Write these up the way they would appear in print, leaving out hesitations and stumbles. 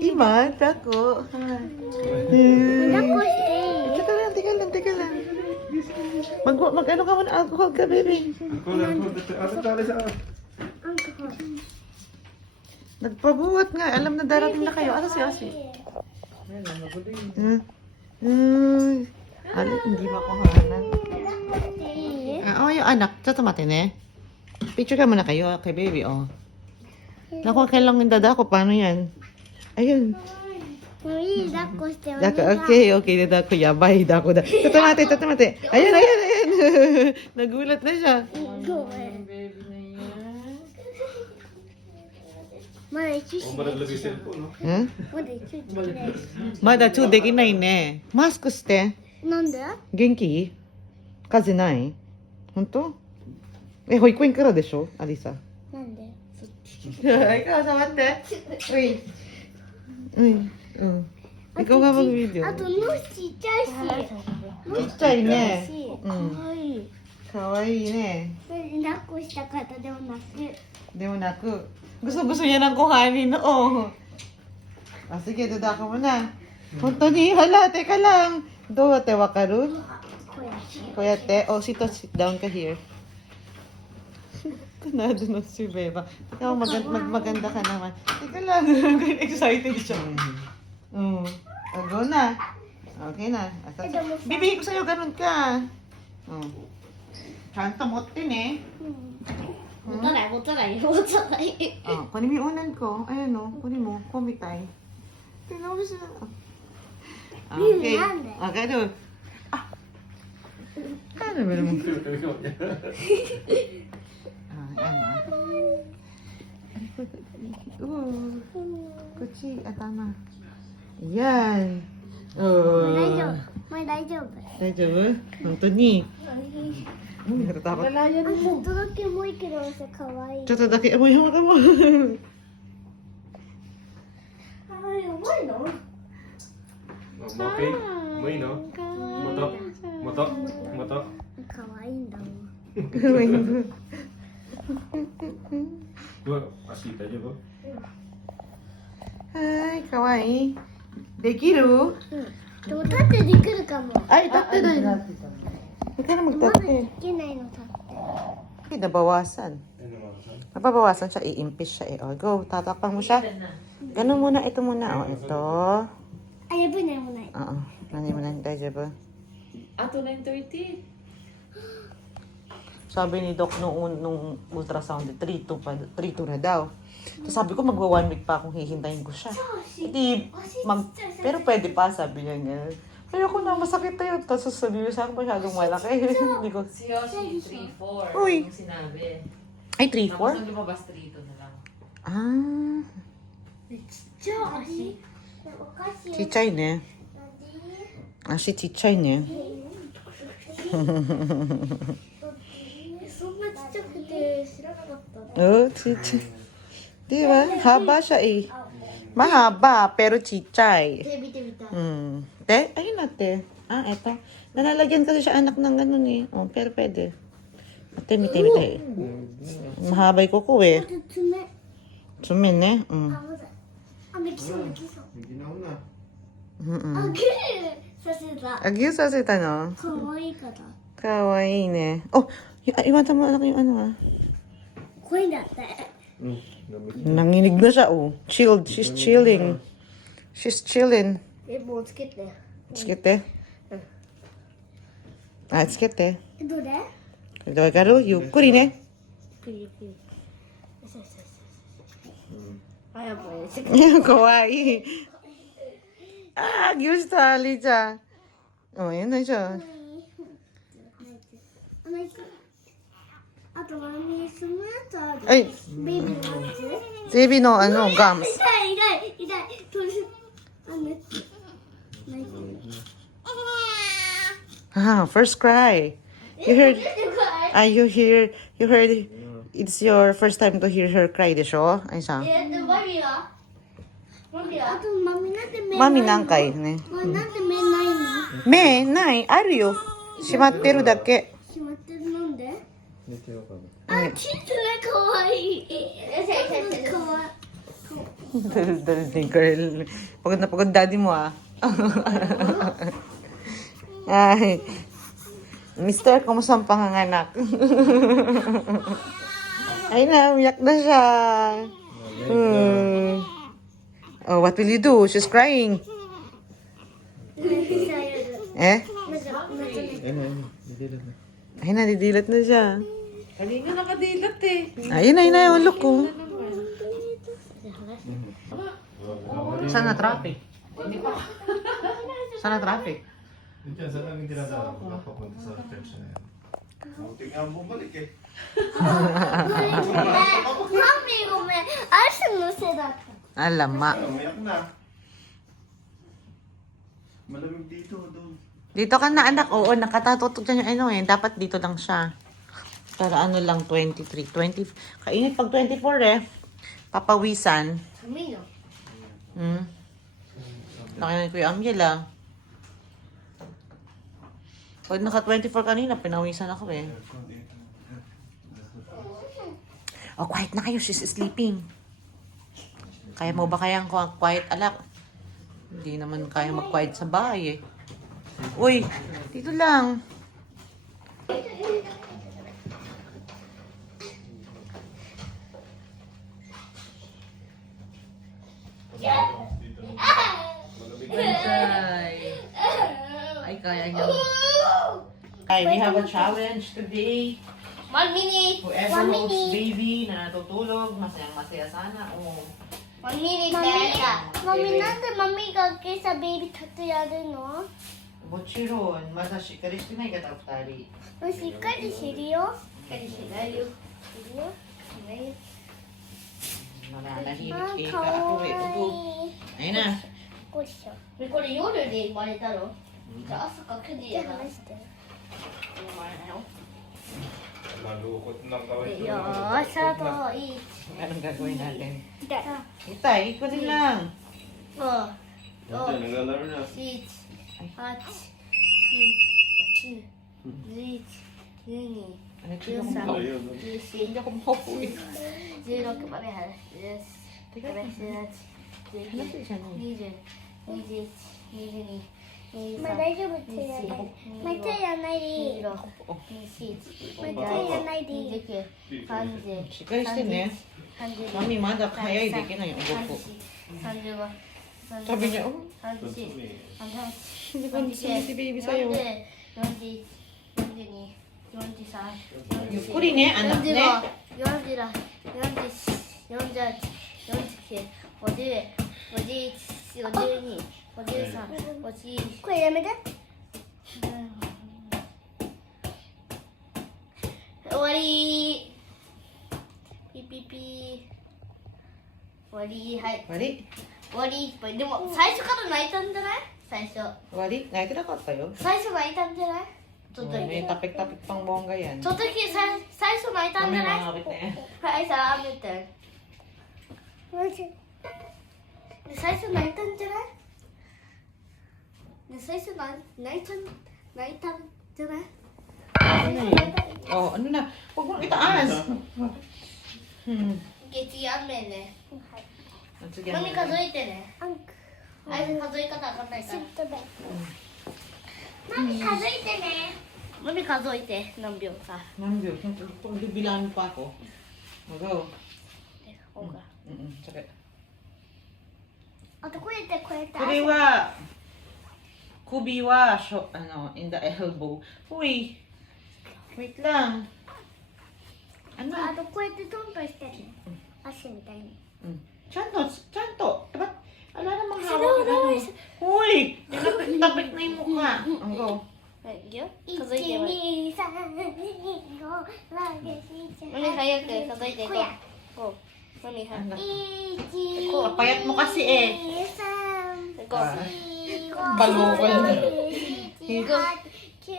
今抱っこ。抱っこしていい？ Teka lang. Mag-ano ka muna, alcohol ka, baby. Nagpabuhat nga. Alam na darating na kayo. Asa si Osi? Alam, hindi makuhanan. Oh, yung anak. Sa mate ne. Picture ka muna kayo kay baby, oh. Naku, kailang dadako. Paano yan? Ayun. もういい抱っこしてお願い。Okay, dadako. Yabay, dako da. Tatamate. Ayan. Nagulat na siya. ごめん。まだ一緒。 Huh? まだ一緒じゃない。 Mada, chu, dekinai ne. Mask ste. なんで？ Genki? Kaze nai? Honto? Hoikuin kara desho, Alisa? なんで？ Ikaw, samante. Uy. Ikaw nga mag-video. あとノーちっちゃいし。ちっちゃいね。かわいい。かわいいね。抱っこしたかったでもなく。 Di mo naku. Gusto niya ng kuhanin, oo. Sige, dadako mo na. Honto ni, hala, teka lang. Do, ate, wakaru? こやし。 Kuya, te. Oh, sit down ka here. Kanado na si Beba. Ikaw, maganda ka naman. Teka lang, excited siya. Go na. Okay na. Bibigay ko sa'yo, ganun ka. Kanta mo din eh. 持たない。 Kunin mo yung unan ko. Ayan o, kunin mo. Kumitay. Tingnan mo siya. Okay. Okay, do. Ano ba naman? Kuchi. Tama. Yan. もう大丈夫。 大丈夫本当にnatatakot. あとちょっとだけもういいけどさ、かわいい。 Tsaka daki, amoy hawa ka mo. あ、やばいの？ Okay? May no? Mata. かわいいんだもん。 Asita aja ba? Ay, kawaii. Dekiru? でも立ってできるかも。 Ay, takte na. Huwag ka na まだ magtakte. できないの立って。 Nabawasan. Nababawasan siya, i-impis siya eh. O, go, tatakpan mo siya. Ganun muna, ito muna. O, ito. あ、やばいね、もない。 Oo, nanay mo na, daijoubu. Ato 9:30. Sabi ni Doc nung ultrasound, 3-2 na daw. So sabi ko, magwa 1 week pa akong hihintayin ko siya. Hindi, pero pwede pa, sabi niya nga. Ayoko na, masakit na yun. Tapos sabi niya sa akin, masyadong malaki. Hindi ko, Si Yoshi, 3-4. Uy. Yung sinabi. ay, Tapos 3-4? nung lumabas 3-2 na lang. Ah, じゃあ、足。おかしい。 chichay ne. Ashi chichay ne. そんなちっちゃくて知らなかった。 Oh, chichay. Di ba? Haba siya eh. Mahaba, pero chichay. 見てみたい。 Te, ayun na, te. Eto. Nalalagyan kasi siya anak ng ganun eh. Oh, pero pwede. Ate, mite. Mahabay ko eh. 爪。 Sumin eh. あ、まだ。あ、できそう、できそう。 Ginaw na. あ、グーさせた。 Agyo sa sita, no? かわいいから。 Kawaii ne. Oh, iwanta mo anak yung ano ah. 怖いんだって。 Nanginig na siya, oh. Chilled. She's chilling. She's chilling. もうつけて。 Tskite. Tskite. どれ？ Gawagaru, yukkuri ne. ピリピリ。そう。あ、やばい。 Kawaii. Gyusta, Alicia. Oh, yan na siya. あとマミそのやつある。 Ay, ベイビーのやつ。 Zebi no, ano, gums. 痛い。取る。あのやつ。ない。 First cry. You heard, you heard, it's your first time to hear her cry, de sho? Ay siya. マミは？あとマミなんで目ないの？ Mami nangkay, ne. なんで目ないの？ Me, nai, aru yo. Shimatteru dake. 決まってるなんで？ Nitiro ka na. あ、キツネかわいい。かわいい。Dal ni girl. Pagod na pagod daddy mo ah. Ay. Mister, kumusta ang panganganak? Ay na, umiyak na siya. Oh, what will you do? She's crying. Eh? Ay na, didilat na siya. Kanina nakadilat eh. Ayun na, yung look ko. Saan na traffic? Saan na traffic? Diyan, saan namin tinatawag? Papunta sa church na yan. Buti nga bumalik eh. Mami, gomen. Ash no se daった。 Alama. Umiyak na. Malamig dito, doon. Dito ka na anak. Oo, nakatatutog dyan yung ano eh. Dapat dito lang siya. Pero ano lang, 23, 20. Kainit pag 24 eh. Papawisan. 寒いの。 Hmm. Nakinig ko yung Amiel ah. Pag naka 24 kanina, pinawisan ako eh. Oh, quiet na kayo. She's sleeping. Kaya mo ba kayang quiet, alak? Hindi naman kaya mag-quiet sa bahay eh. Uy, dito lang. Ay, kaya niyo. Ay, we have a challenge today. 1 minute. Whoever 1 holds minute. baby na natutulog, masayang-masaya sana. Oh. 1 minute. Mami,なんでマミが今朝ベイビータトゥーやるの？もちろん、まだしっかりしてない方二人。しっかりしてるよ。しっかりしてないよ。してるよ。しないよ。 Nananahimik か ka ako わい eh. Upo. い。 Ayun na. これ夜で生まれたの？じゃあ朝か9時やな。 Malukot ng kawin. よーし、あといい。 Anong gagawin natin? 痛い。 Itay, ikutin lang. 5、 Diyan, naglalaro na. 7、8、9、10、11、 Ano ito yung Yes, mukha? Ayun. 14、 Hindi ako maupo eh. 16まで話です。Teka, 18、hanap siya nun. 20、21、22、23、まあ大丈夫ってやらない。まあ手やらないでいい。 26、27、まあ手やらないでいい。 29、30、 しっかりしてね。 32、 Mami, mada, kaya hindi ka na yung upo. 35、 Sabi niya, oh, 34、38、 hindi ko gusto si baby sa'yo. 41、42、43、Yung puri niya, anak niya. 45、46、47、48、50、51、52、53、54、これやめて。終わりピピピ終わりはい終わり終わりいっぱいでも最初から泣いたんじゃない最初終わり泣いてなかったよ。最初泣いたんじゃないちょっとだ May け tapik-tapik pang bongga yan. ちょっとだけ最初泣いたん Mami, じゃない makakapit na yan. はいさあめてマジ。最初泣いたんじゃないね最初泣いたんじゃない Ano yun? Oh, ano na? Huwag mo itaas.月曜雨ね Sige. マミ数えてねアンク。あいつ数え方わかんないからシットで。マミ数えてね。マミ数えて何秒か Nambyo. Kung bibilangin pa ako. Go. ほうが Sakit. あとこうやってこうやって。 Kubi wa. Kubi wa. In the elbow. Uy. Wait lang. Ano? あとこうやってトントンしてね。足みたいに。 Chanto. Diba? Ala namang hawak na ano. Uy! Tinapik-tapik na yung mukha. Ang go. はいいくよ一数えても二三四五六マミ早く数えていここうや。うおマミ早く Ano? 一 Kapayat mo kasi eh. 二三行こう 四五 Balokol na. 七八九十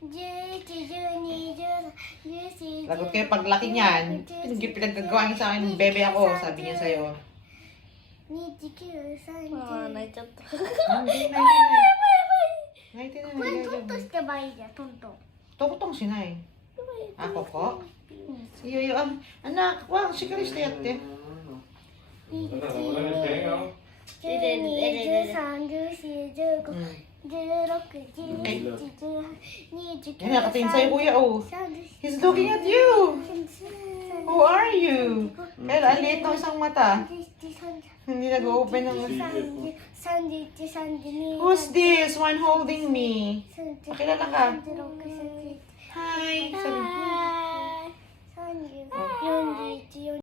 十一十二十三十四 Lagot kayo paglaki niyan. Pinagagawa niya sa akin, bebe ako, sabi niya sa'yo. 二十九三十あー泣いちゃった Hindi, 泣いてない。これ大丈夫トントンしてばいいじゃんトントン Tungtong sinay. Ako po? Iyo, anak, wow, shikariしてやって。Yan, nakatingin sa'yo, kuya, oh. He's looking at you. Who are you? Kaya ang liit ng isang mata. Hindi nag-open ng... Who's this? One holding me. Pakilala ka. Hi. Sabi. Hi.